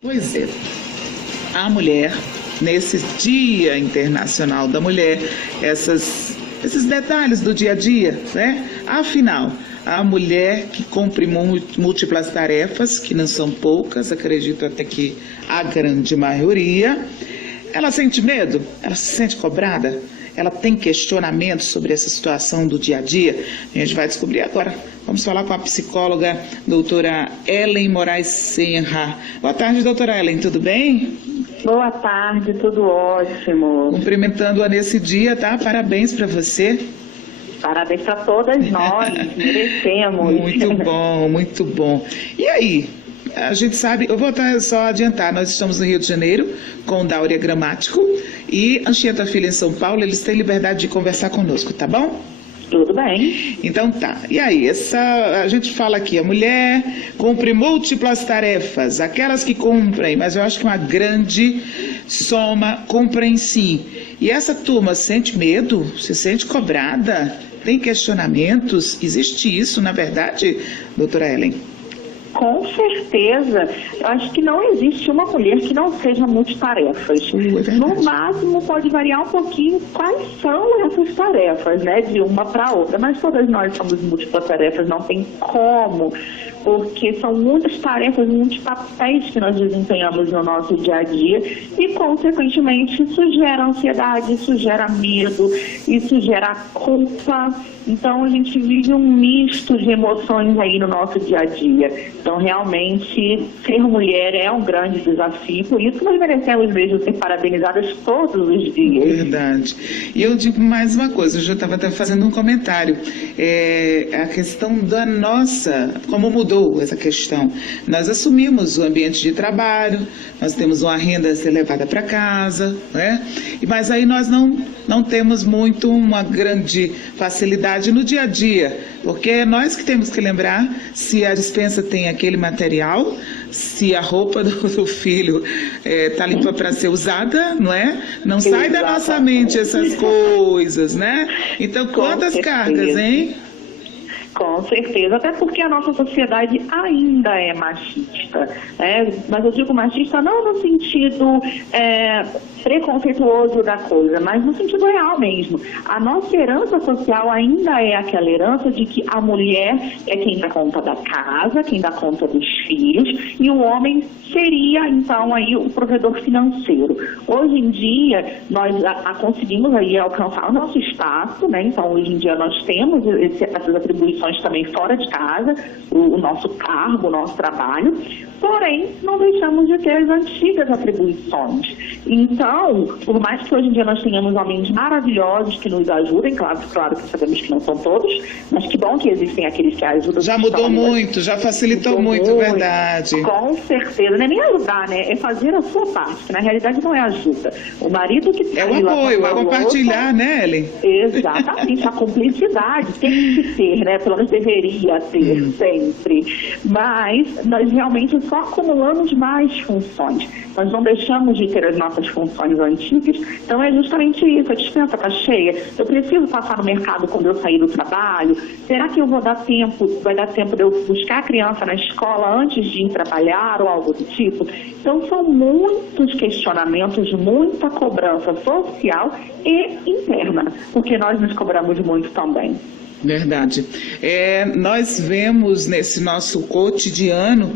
Pois é, a mulher, nesse Dia Internacional da Mulher, esses detalhes do dia a dia, né? Afinal, a mulher que cumpre múltiplas tarefas, que não são poucas, acredito até que a grande maioria, ela sente medo? Ela se sente cobrada? Ela tem questionamentos sobre essa situação do dia a dia? A gente vai descobrir agora. Vamos falar com a psicóloga doutora Ellen Moraes Senra. Boa tarde, doutora Ellen, tudo bem? Boa tarde, tudo ótimo. Cumprimentando-a nesse dia, tá? Parabéns para você. Parabéns para todas nós, merecemos. Muito bom, muito bom. E aí? A gente sabe, eu vou só adiantar, nós estamos no Rio de Janeiro com o Dáurea Gramático e Anchieta Filho em São Paulo, eles têm liberdade de conversar conosco, tá bom? Tudo bem. Então tá, e aí, a gente fala aqui, a mulher cumpre múltiplas tarefas, aquelas que cumprem, mas eu acho que uma grande soma cumprem sim. E essa turma sente medo, se sente cobrada, tem questionamentos, existe isso na verdade, doutora Ellen? Com certeza. Eu acho que não existe uma mulher que não seja multitarefas. No máximo, pode variar um pouquinho quais são essas tarefas, né, de uma para outra. Mas todas nós somos múltiplas tarefas, não tem como, porque são muitas tarefas, muitos papéis que nós desempenhamos no nosso dia a dia e, consequentemente, isso gera ansiedade, isso gera medo, isso gera culpa. Então, a gente vive um misto de emoções aí no nosso dia a dia. Então, realmente, ser mulher é um grande desafio, por isso nós merecemos mesmo ser parabenizadas todos os dias. Verdade. E eu digo mais uma coisa, eu já estava até fazendo um comentário, a questão da nossa, como mudou essa questão. Nós assumimos o ambiente de trabalho, nós temos uma renda a ser levada para casa, né? Mas aí nós não temos muito uma grande facilidade no dia a dia, porque é nós que temos que lembrar se a despensa tem aquele material, se a roupa do filho está limpa para ser usada, não é? Não sai da nossa mente essas coisas, né? Então, quantas cargas, hein? Com certeza, até porque a nossa sociedade ainda é machista, né? Mas eu digo machista não no sentido preconceituoso da coisa, mas no sentido real mesmo. A nossa herança social ainda é aquela herança de que a mulher é quem dá conta da casa, quem dá conta dos filhos, e o homem seria, então, aí o provedor financeiro. Hoje em dia, nós conseguimos aí alcançar o nosso espaço, né? Então, hoje em dia, nós temos essas atribuições também fora de casa, o nosso cargo, o nosso trabalho, porém, não deixamos de ter as antigas atribuições. Então, por mais que hoje em dia nós tenhamos homens maravilhosos que nos ajudem, claro que sabemos que não são todos, mas que bom que existem aqueles que ajudam. Já mudou muito, já facilitou muito, verdade. Com certeza, não é nem ajudar, né? É fazer a sua parte, que na realidade não é ajuda. O marido que... É o apoio, é compartilhar, né, Ellen? Exatamente, a cumplicidade tem que ter, né? Pelo menos deveria ter sempre. Mas nós realmente só acumulamos mais funções. Nós não deixamos de ter as nossas funções antigas. Então é justamente isso, a dispensa está cheia. Eu preciso passar no mercado quando eu sair do trabalho? Será que vai dar tempo de eu buscar a criança na escola antes de ir trabalhar ou algo do tipo? Então são muitos questionamentos, muita cobrança social e interna, porque nós nos cobramos muito também. Verdade. Nós vemos nesse nosso cotidiano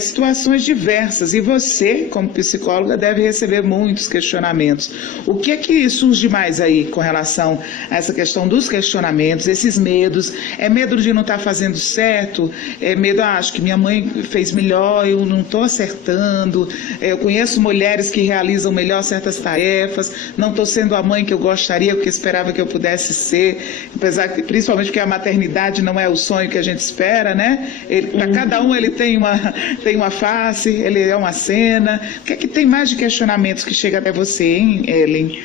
situações diversas e você, como psicóloga, deve receber muitos questionamentos. O que é que surge mais aí com relação a essa questão dos questionamentos, esses medos? É medo de não estar fazendo certo? É medo, acho que minha mãe fez melhor, eu não estou acertando. Eu conheço mulheres que realizam melhor certas tarefas, não estou sendo a mãe que eu gostaria, que esperava que eu pudesse ser, apesar que, principalmente porque a maternidade não é o sonho que a gente espera, né? Para cada um ele tem uma face, ele é uma cena. O que é que tem mais de questionamentos que chega até você, hein, Ellen?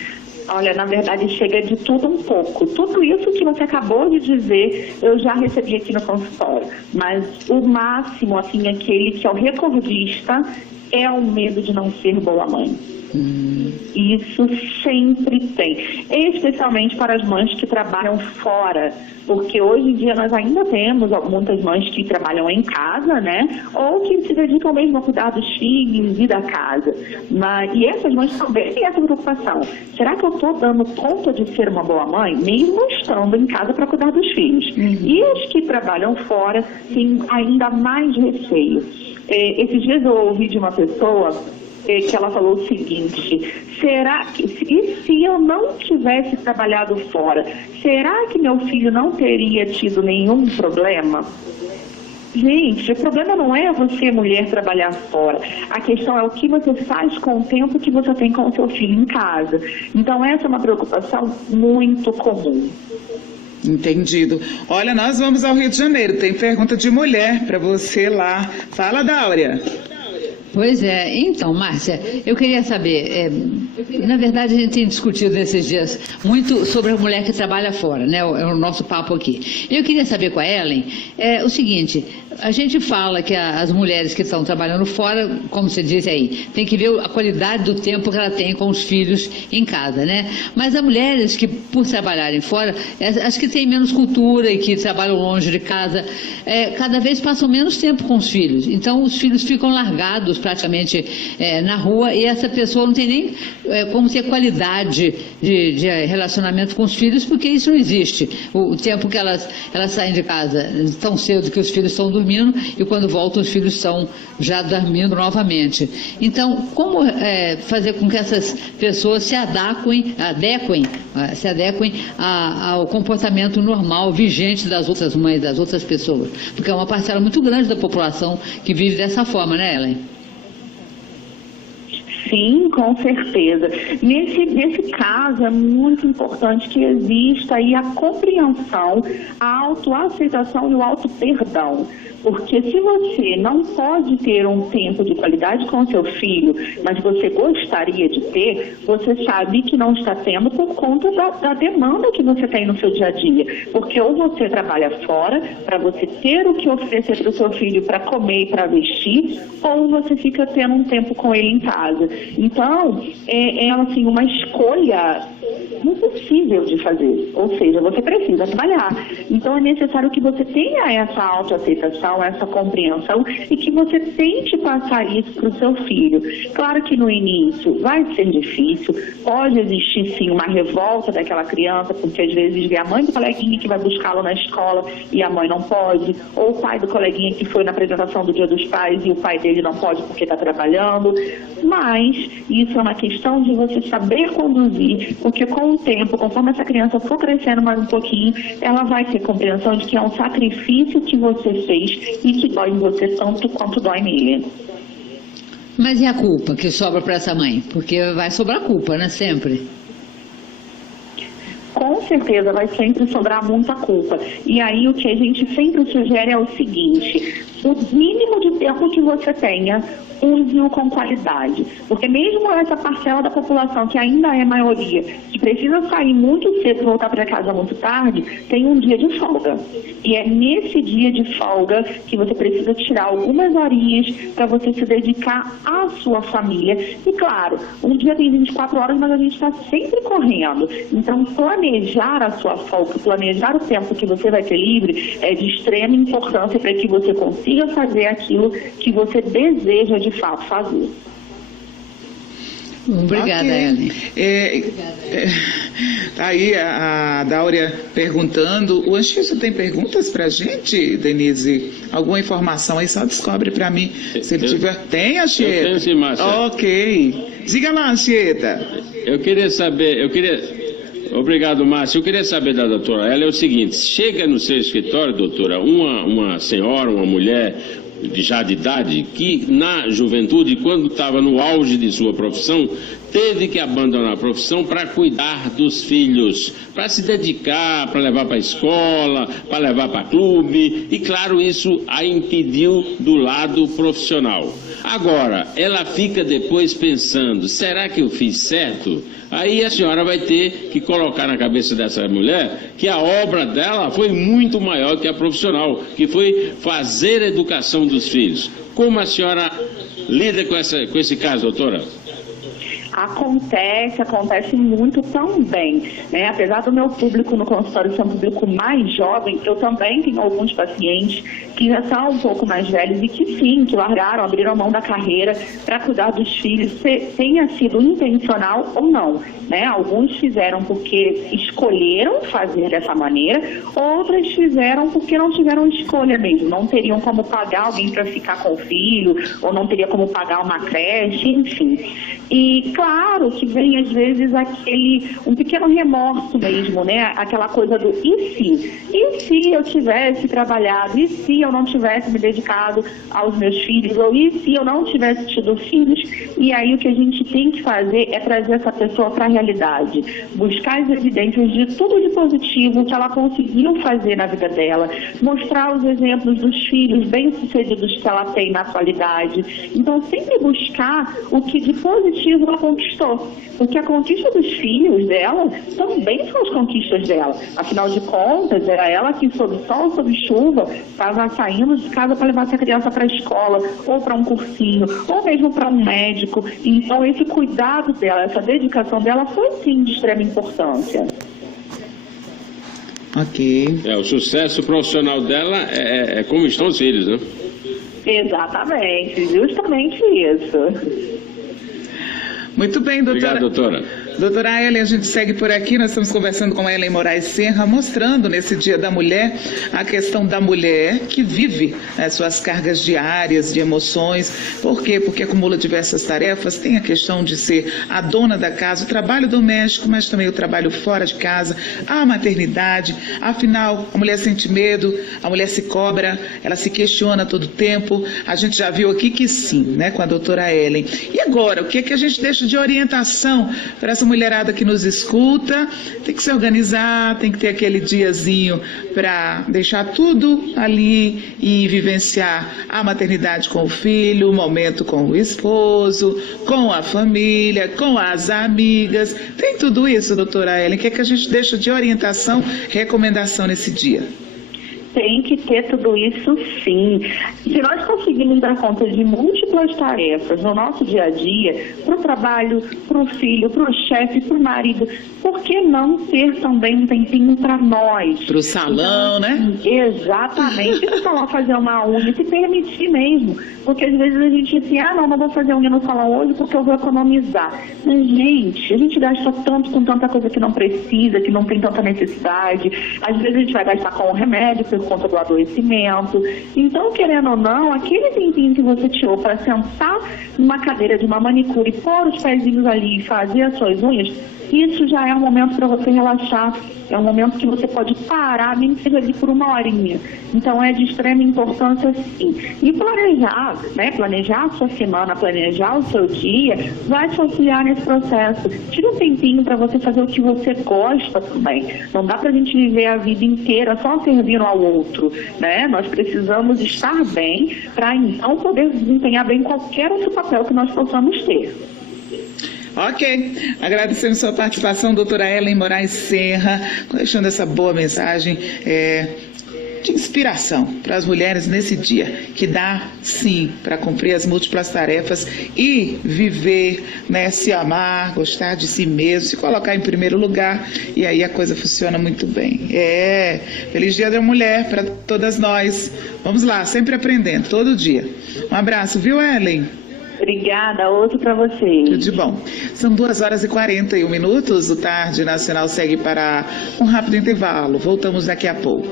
Olha, na verdade chega de tudo um pouco. Tudo isso que você acabou de dizer, eu já recebi aqui no consultório. Mas o máximo, assim, aquele que é o recordista, é o medo de não ser boa mãe. Isso sempre tem, especialmente para as mães que trabalham fora, porque hoje em dia nós ainda temos muitas mães que trabalham em casa, né, ou que se dedicam mesmo a cuidar dos filhos e da casa, e essas mães também têm essa preocupação. Será que eu estou dando conta de ser uma boa mãe, mesmo estando em casa para cuidar dos filhos? E as que trabalham fora têm ainda mais receio. Esses dias eu ouvi de uma pessoa que ela falou o seguinte: será que, se eu não tivesse trabalhado fora, será que meu filho não teria tido nenhum problema? Gente, o problema não é você, mulher, trabalhar fora. A questão é o que você faz com o tempo que você tem com o seu filho em casa. Então, essa é uma preocupação muito comum. Entendido. Olha, nós vamos ao Rio de Janeiro. Tem pergunta de mulher para você lá. Fala, Dáurea. Pois é, então, Márcia, eu queria saber, na verdade a gente tem discutido nesses dias muito sobre a mulher que trabalha fora, né, é o nosso papo aqui. Eu queria saber com a Ellen o seguinte: a gente fala que as mulheres que estão trabalhando fora, como você disse aí, tem que ver a qualidade do tempo que ela tem com os filhos em casa, né? Mas as mulheres que, por trabalharem fora, as que têm menos cultura e que trabalham longe de casa, cada vez passam menos tempo com os filhos. Então os filhos ficam largados praticamente na rua, e essa pessoa não tem nem como ter qualidade de relacionamento com os filhos, porque isso não existe. O tempo que elas saem de casa tão cedo que os filhos estão dormindo, e quando voltam os filhos estão já dormindo novamente. Então, como fazer com que essas pessoas se adequem ao comportamento normal, vigente das outras mães, das outras pessoas? Porque é uma parcela muito grande da população que vive dessa forma, né, Ellen? Sim, com certeza. Nesse caso, é muito importante que exista aí a compreensão, a autoaceitação e o auto-perdão. Porque se você não pode ter um tempo de qualidade com o seu filho, mas você gostaria de ter, você sabe que não está tendo por conta da demanda que você tem no seu dia a dia. Porque ou você trabalha fora para você ter o que oferecer para o seu filho para comer e para vestir, ou você fica tendo um tempo com ele em casa. Então, é assim, uma escolha impossível de fazer. Ou seja, você precisa trabalhar. Então, é necessário que você tenha essa autoaceitação, essa compreensão, e que você tente passar isso para o seu filho. Claro que no início vai ser difícil, pode existir sim uma revolta daquela criança, porque às vezes vê a mãe do coleguinha que vai buscá-lo na escola e a mãe não pode, ou o pai do coleguinha que foi na apresentação do Dia dos Pais e o pai dele não pode porque está trabalhando. Mas isso é uma questão de você saber conduzir, porque com o tempo, conforme essa criança for crescendo mais um pouquinho, ela vai ter compreensão de que é um sacrifício que você fez e que dói em você tanto quanto dói nele. Mas e a culpa que sobra para essa mãe? Porque vai sobrar culpa, né? Sempre. Com certeza vai sempre sobrar muita culpa. E aí o que a gente sempre sugere é o seguinte: o mínimo de tempo que você tenha, use-o com qualidade. Porque mesmo essa parcela da população, que ainda é maioria, que precisa sair muito cedo e voltar para casa muito tarde, tem um dia de folga. E é nesse dia de folga que você precisa tirar algumas horinhas para você se dedicar à sua família. E claro, um dia tem 24 horas, mas a gente está sempre correndo. Então, planejar a sua folga, planejar o tempo que você vai ter livre é de extrema importância para que você consiga fazer aquilo que você deseja de fato fazer. Obrigada, Ellen. Aí a Dáurea perguntando. O Anchiso tem perguntas para a gente, Denise? Alguma informação aí? Só descobre para mim. Se ele tiver. Tem, Anchieta? Eu tenho sim, Márcia. Ok. Diga lá, Anchieta. Eu queria saber, Obrigado, Márcia. Eu queria saber da doutora Ellen o seguinte: chega no seu escritório, doutora, uma senhora, uma mulher já de idade, que na juventude, quando estava no auge de sua profissão, teve que abandonar a profissão para cuidar dos filhos, para se dedicar, para levar para a escola, para levar para clube, e claro, isso a impediu do lado profissional. Agora, ela fica depois pensando: será que eu fiz certo? Aí a senhora vai ter que colocar na cabeça dessa mulher que a obra dela foi muito maior que a profissional, que foi fazer a educação dos filhos. Como a senhora lida com esse caso, doutora? Acontece muito também, né? Apesar do meu público no consultório ser um público mais jovem, eu também tenho alguns pacientes que já são um pouco mais velhos e que sim, que largaram, abriram mão da carreira para cuidar dos filhos, tenha sido intencional ou não, né? Alguns fizeram porque escolheram fazer dessa maneira, outras fizeram porque não tiveram escolha mesmo, não teriam como pagar alguém para ficar com o filho, ou não teria como pagar uma creche, enfim. E claro que vem às vezes um pequeno remorso mesmo, né? Aquela coisa do e se? E se eu tivesse trabalhado? E se eu não tivesse me dedicado aos meus filhos? Ou e se eu não tivesse tido filhos? E aí o que a gente tem que fazer é trazer essa pessoa para a realidade, buscar as evidências de tudo de positivo que ela conseguiu fazer na vida dela, mostrar os exemplos dos filhos bem-sucedidos que ela tem na atualidade. Então sempre buscar o que de positivo ela conquistou, porque a conquista dos filhos dela também são as conquistas dela. Afinal de contas, era ela que, sob sol, sob chuva, estava saindo de casa para levar essa criança para a escola, ou para um cursinho, ou mesmo para um médico. Então, esse cuidado dela, essa dedicação dela foi, sim, de extrema importância. Ok. O sucesso profissional dela é como estão os filhos, né? Exatamente, justamente isso. Muito bem, doutora. Obrigado, doutora. Doutora Ellen, a gente segue por aqui, nós estamos conversando com a Ellen Moraes Serra, mostrando nesse Dia da Mulher a questão da mulher que vive suas cargas diárias de emoções. Por quê? Porque acumula diversas tarefas, tem a questão de ser a dona da casa, o trabalho doméstico, mas também o trabalho fora de casa, a maternidade. Afinal, a mulher sente medo, a mulher se cobra, ela se questiona todo o tempo. A gente já viu aqui que sim, né, com a doutora Ellen. E agora, o que é que a gente deixa de orientação para essa mulherada que nos escuta? Tem que se organizar, tem que ter aquele diazinho para deixar tudo ali e vivenciar a maternidade com o filho, o momento com o esposo, com a família, com as amigas. Tem tudo isso, doutora Ellen? O que é que a gente deixa de orientação, recomendação nesse dia? Tem que ter tudo isso, sim. Se nós conseguirmos dar conta de múltiplas tarefas no nosso dia a dia, para o trabalho, para o filho, para o chefe, para o marido, por que não ter também um tempinho para nós? Para o salão, então, né? Exatamente. No salão fazer uma unha, se permitir mesmo. Porque às vezes a gente assim, não vou fazer unha no salão hoje porque eu vou economizar. Mas, gente, a gente gasta tanto com tanta coisa que não precisa, que não tem tanta necessidade. Às vezes a gente vai gastar com o remédio por conta do adoecimento. Então, querendo ou não, aquele tempinho que você tirou para sentar numa cadeira de uma manicure, pôr os pezinhos ali e fazer as suas unhas, isso já é um momento para você relaxar, é um momento que você pode parar, nem que seja ali por uma horinha. Então é de extrema importância, sim. E planejar, né? Planejar a sua semana, planejar o seu dia, vai te auxiliar nesse processo. Tira um tempinho para você fazer o que você gosta também. Não dá para a gente viver a vida inteira só servindo ao outro, né? Nós precisamos estar bem para então poder desempenhar bem qualquer outro papel que nós possamos ter. Ok, agradecemos sua participação, doutora Ellen Moraes Serra, deixando essa boa mensagem de inspiração para as mulheres nesse dia, que dá, sim, para cumprir as múltiplas tarefas e viver, né, se amar, gostar de si mesmo, se colocar em primeiro lugar, e aí a coisa funciona muito bem. Feliz Dia da Mulher para todas nós. Vamos lá, sempre aprendendo, todo dia. Um abraço, viu, Ellen? Obrigada, outro para vocês. Tudo de bom. São 2h41. O Tarde Nacional segue para um rápido intervalo. Voltamos daqui a pouco.